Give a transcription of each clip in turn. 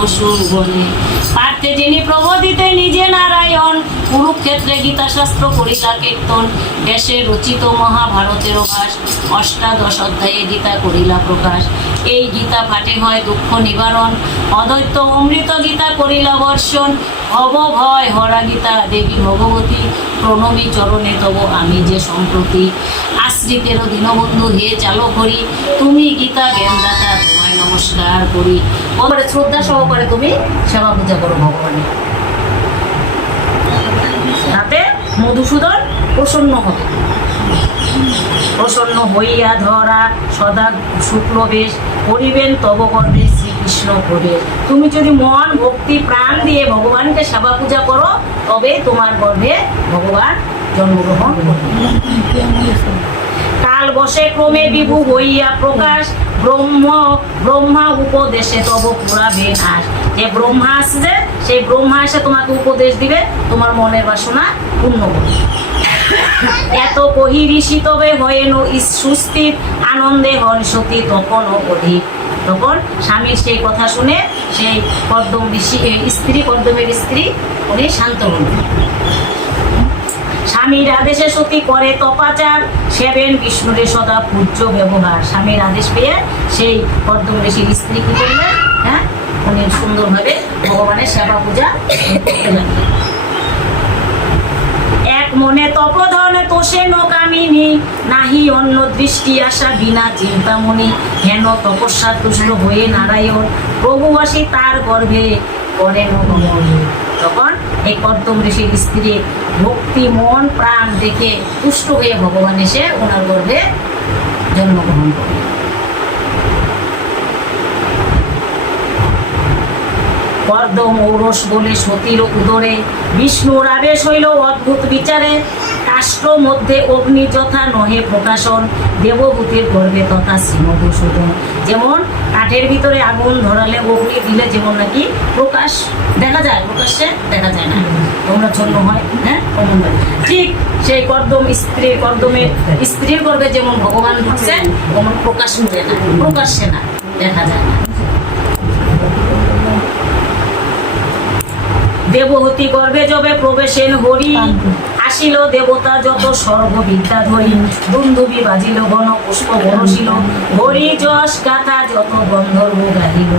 পশুর বনে। পার্থে যিনি প্রবোধিতে নিজে নারায়ণ, কুরুক্ষেত্রে গীতা শাস্ত্র করিলা কীর্তন। দেশে রচিত মহাভারতের ভাস, অষ্টাদশ অধ্যায়ে গীতা করিলা প্রকাশ। এই গীতা পাঠে হয় দুঃখ নিবারণ, অদ্বৈত অমৃত গীতা করিলা বর্ষণ। ভব ভয় হরা গীতা দেবী ভগবতী, প্রণমী চরণে তব আমি যে সম্প্রতি। আশ্রিতেরও দীনবন্ধু হে চালো করি, তুমি গীতা জ্ঞানদাতা তোমায় নমস্কার করি। ওপরে শ্রদ্ধা সহকারে তুমি সেবা পূজা করো ভগবানের, তাতে মধুসূদন প্রসন্ন হবে। প্রসন্ন হইয়া ধরা সদা শুক্ল বেশ, করিবেন তব গর্ভে শ্রীকৃষ্ণ প্রবেশ। তুমি যদি মন ভক্তি প্রাণ দিয়ে ভগবানকে সেবা পূজা করো, তবে তোমার গর্ভে ভগবান জন্মগ্রহণ করবে। কাল বসে ক্রমে বিভু হইয়া প্রকাশ, ব্রহ্মা উপদেশে তব পুরাবে নাশ। যে ব্রহ্মা আসছে, সেই ব্রহ্মা এসে তোমাকে উপদেশ দিবে, তোমার মনের বাসনা পূর্ণ করবে। এত কহি ঋষি তবে হয়েন সুস্থির, আনন্দে হন সতী তখন অধিক। তখন স্বামীর সেই কথা শুনে সেই কর্দম ঋষি স্ত্রী, কর্দমের স্ত্রী, উনি শান্ত হন। স্বামীর আদেশে সতী করে তপাচার, সেবেন বিষ্ণুরে সদা পূজ্য ব্যবহার। স্বামীর আদেশ পেয়ে সেই কর্দম ঋষির স্ত্রী কি করলেন? হ্যাঁ, উনি সুন্দরভাবে ভগবানের সেবা পূজা করতে লাগলেন। এক মনে তপধন তোষে নকামিনী, নাহি অন্য দৃষ্টি আশা বিনা চিন্তামণি। হেন তপস্যা তুষ্ট হয়ে নারায়ণ, প্রভুবাসী তার গর্ভে করেন গমন। তখন এই কর্দম ঋষির স্ত্রী ভক্তি মন প্রাণ দেখে তুষ্ট হয়ে ভগবান এসে ওনার গর্ভে জন্মগ্রহণ করে। কর্দম ঔরস বলে সতীর উদরে, বিষ্ণুর আবেশ হইল অদ্ভুত বিচারে। কাষ্ঠ মধ্যে অগ্নি যথা নহে প্রকাশন, দেবভূতির গর্ভে তথা শ্রীমধুসূদন। যেমন কাঠের ভিতরে আগুন ধরালে অগ্নি দিলে যেমন নাকি প্রকাশ দেখা যায়, প্রকাশ্যে দেখা যায় না, তোমরা ছন্ন হয়, হ্যাঁ অমন। ঠিক সেই কর্দমের স্ত্রীর গর্ভে যেমন ভগবান ঢুকছে, অমন প্রকাশ করে না, প্রকাশ্যে না, দেখা যায় না। দেবহূতি গর্ভে যবে প্রবেশেন হরি, আসিল দেবতা যত সর্ববিদ্যা ধরি। দুন্দুবি বাজিল গণ পুষ্প বরসিল, হরি যশ গাথা যত গন্ধর্ব গাহিল।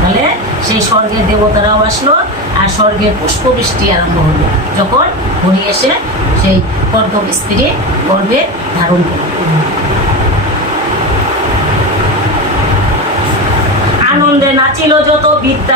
তাহলে সেই স্বর্গের দেবতারাও আসলো, আর স্বর্গের পুষ্পবৃষ্টি আরম্ভ হলো যখন হরি এসে সেই কর্দম স্ত্রী গর্ভে ধারণ করল। আনন্দে নাচিল যত বিদ্যা